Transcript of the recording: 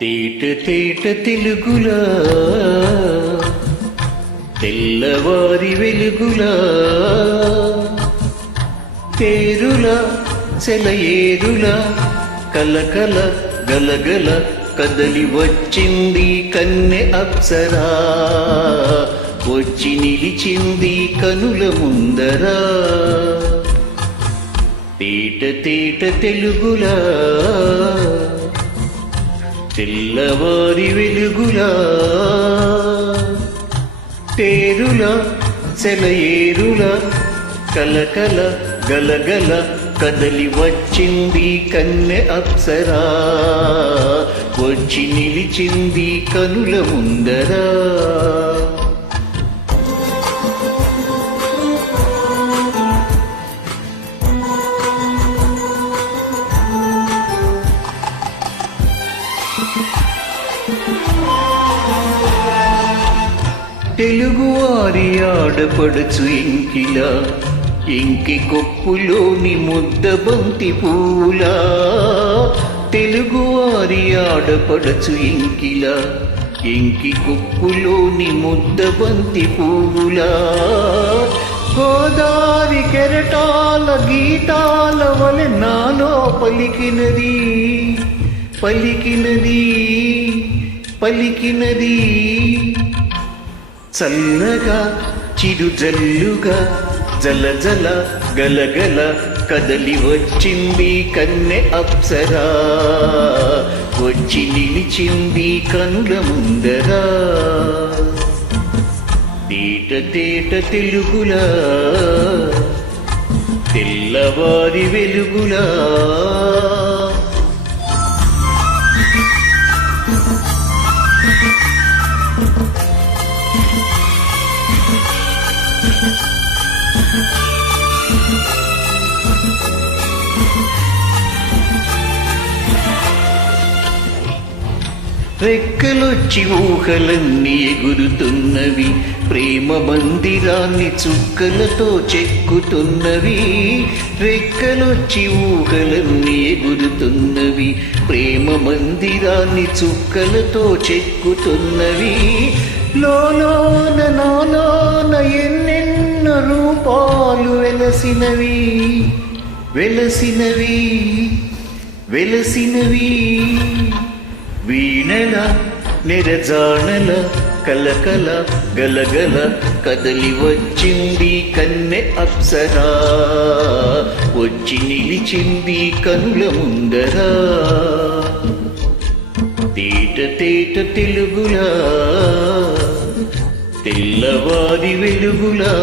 తేట తేట తెలుగులా తెల్లవారి వెలుగులా తేరులా సెలయేరులా కలకల గలగల కదలి వచ్చింది కన్నె అప్సరా వచ్చి నిలిచింది కనుల ముందరా తేట తేట తెలుగులా తెల్లవారి వెలుగులా తేరులా సెలయేరులా కలకల గలగల కదలి వచ్చింది కన్నె అప్సరా వచ్చి నిలిచింది కనుల ముందరా తెలుగువారి ఆడపడుచు ఇంకిలా ఇంకి కొప్పులోని ముద్ద బంతి పూలా తెలుగువారి ఆడపడుచు ఇంకిలా ఇంకి కొప్పులోని ముద్ద బంతి పూలా గోదారి కెరటాల గీతాల వలె నాలో పలికినది పలికినది పలికినది చల్లగా చిరుజల్లుగా జల జల గలగల కదలి వచ్చింది కన్నె అప్సరా వచ్చి నిలిచింది కనుల ముందరా తేట తేట తెలుగులా తెల్లవారి వెలుగులా రెక్కలొచ్చి ఊహలన్నీ ఎగురుతున్నవి ప్రేమ మందిరాన్ని చుక్కలతో చెక్కుతున్నవి రెక్కలొచ్చి ఊహలన్నీ ఎగురుతున్నవి ప్రేమ మందిరాన్ని చుక్కలతో చెక్కుతున్నవి లోలోన నాలోన ఎన్నెన్నో రూపాలు వెలసినవి వెలసినవి వెలసినవి వీణల నిరజానల కలకల గలగల కదలి వచ్చింది కన్నె అప్సరా వచ్చి నిలిచింది కనుల ముందరా తేట తేట తెలుగులా తెల్లవారి వెలుగులా